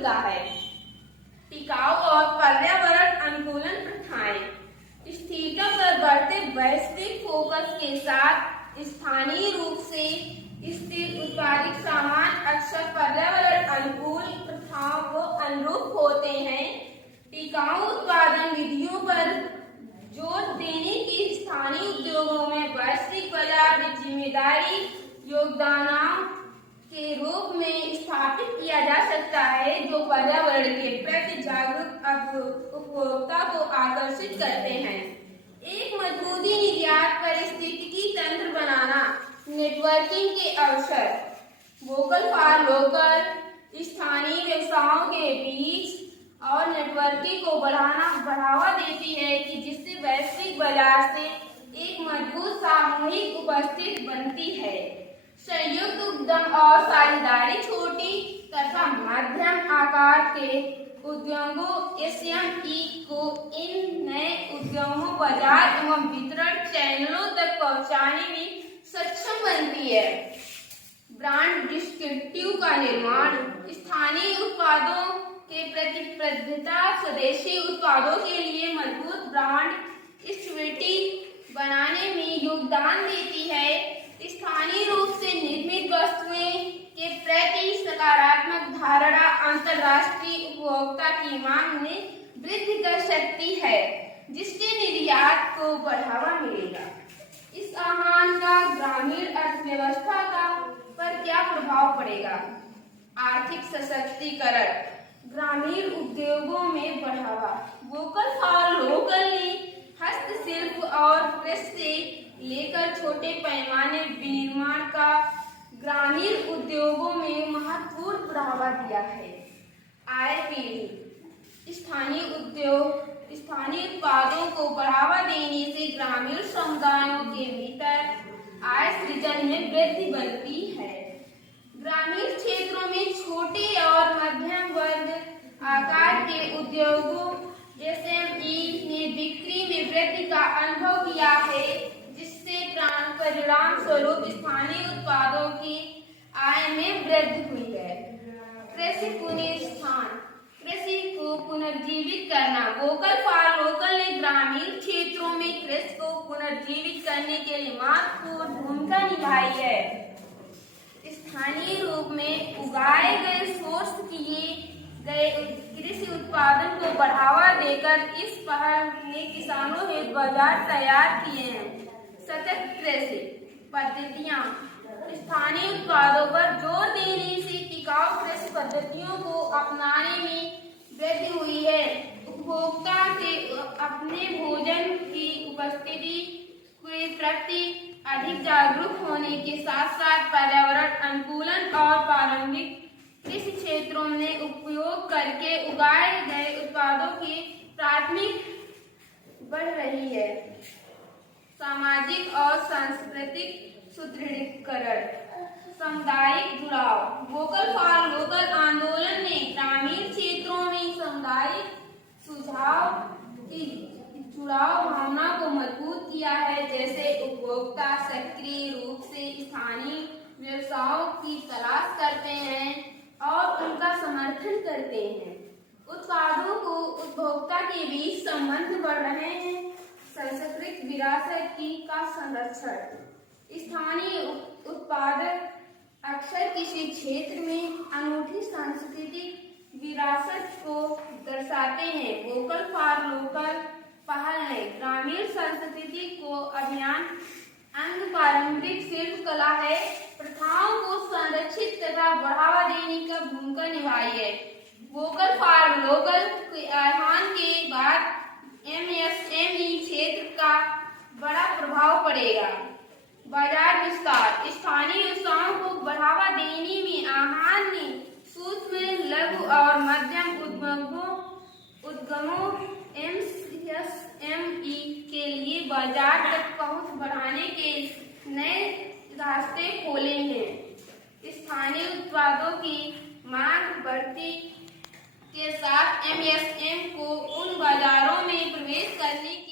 होता है। टिकाऊ और पर्यावरण अनुकूलन प्रथाएं। स्थिरता पर बढ़ते वैश्विक फोकस के साथ स्थानीय रूप से स्थिर उत्पादित सामान अक्सर पर्यावरण अनुकूल प्रथाओं को अनुरूप होते हैं। टिकाऊ उत्पादन विधियों पर जोर देने की स्थानीय उद्योगों में वैश्विक बाजार में जिम्मेदारी योगदान के रूप में स्थापित किया जा सकता है, जो पर्यावरण के प्रति जागरूक उपभोक्ता को आकर्षित करते हैं। एक मजबूती निर्यात पारिस्थितिकी तंत्र बनाना। नेटवर्किंग के अवसर। वोकल फॉर लोकल स्थानीय व्यवसायों के बीच और नेटवर्किंग को बढ़ावा देती है कि जिससे वैश्विक बाजार से एक मजबूत सामूहिक उपस्थिति बनती है। संयुक्त उद्यम और साझेदारी। छोटी तथा मध्यम आकार के उद्योगों एसएमई को इन नए उद्यमों बाजार एवं वितरण चैनलों तक पहुंचाने में सक्षम बनती है। ब्रांड डिस्क्रिप्टिव का निर्माण। स्थानीय उत्पादों के प्रतिस्पर्धा स्वदेशी उत्पादों के लिए मजबूत ब्रांड इक्विटी बनाने में योगदान देती है। स्थानीय रूप से निर्मित वस्तुएं के प्रति सकारात्मक धारणा अंतर्राष्ट्रीय उपभोक्ता की मांग में वृद्धि कर सकती है, जिससे निर्यात को बढ़ावा मिलेगा। इस आह्वान का ग्रामीण अर्थव्यवस्था का पर क्या प्रभाव पड़ेगा? आर्थिक सशक्तिकरण। ग्रामीण उद्योगों में बढ़ावा। वोकल फॉर लोकल ने हस्तशिल्प और कृषि से लेकर छोटे पैमाने विनिर्माण का ग्रामीण उद्योगों में महत्वपूर्ण बढ़ावा दिया है। आय वृद्धि। स्थानीय उत्पादों को बढ़ावा देने से ग्रामीण समुदायों के भीतर आय सृजन में वृद्धि बनती है। ग्रामीण क्षेत्रों में छोटे और मध्यम वर्ग आकार के उद्योगों एसएमई ने बिक्री में वृद्धि का अनुभव किया है, जिससे परिणाम स्वरूप स्थानीय उत्पादों की आय में वृद्धि हुई है। कृषि पुनरुत्थान। कृषि को पुनर्जीवित करना। वोकल फॉर लोकल ने ग्रामीण क्षेत्रों में कृषि को पुनर्जीवित करने के लिए महत्वपूर्ण भूमिका निभाई है। स्थानीय रूप में उगाए गए सोर्स किए गए कृषि उत्पादन को बढ़ावा देकर इस पहल ने किसानों के बाजार तैयार किए हैं। सतत कृषि पद्धतियां। स्थानीय उत्पादों पर जोर देने से टिकाऊ कृषि पद्धतियों को अपनाने में वृद्धि हुई है। उपभोक्ता के अपने भोजन की उपस्थिति के प्रति अधिक जागरूक होने के साथ साथ पर्यावरण अनुकूलन और पारंपरिक कृषि क्षेत्रों में उपयोग करके उगाए गए उत्पादों की प्राथमिक बढ़ रही है। सामाजिक और सांस्कृतिक सुदृढ़ीकरण। सामुदायिक जुड़ाव। वोकल फॉर लोकल आंदोलन ने ग्रामीण क्षेत्रों में सामुदायिक सुझाव की जुड़ाव भावना को मजबूत किया है, जैसे उपभोक्ता सक्रिय रूप से स्थानीय व्यवसायों की तलाश करते हैं और उनका समर्थन करते हैं। उत्पादों को उपभोक्ता के बीच संबंध बढ़ रहे हैं। सांस्कृतिक विरासत की का संरक्षण। स्थानीय उत्पादक अक्सर किसी क्षेत्र में अनूठी सांस्कृतिक विरासत को दर्शाते हैं। वोकल फॉर लोकल पहल ने ग्रामीण संस्कृति को अभियान अंग पारंपरिक शिल्प कला है प्रथाओं को संरक्षित तथा बढ़ावा देने का भूमिका निभाई है। वोकल फॉर लोकल के आह्वान के बाद एमएसएमई क्षेत्र का बड़ा प्रभाव पड़ेगा। बाजार विस्तार। स्थानीय व्यवसायों को बढ़ावा देने में आह्वान ने सूक्ष्म लघु और मध्यम उद्यमों एमएसएमई के लिए बाजार तक पहुंच बढ़ाने के नए रास्ते खोले हैं। स्थानीय उत्पादों की मांग बढ़ती के साथ एमएसएम को उन बाजारों में प्रवेश करने की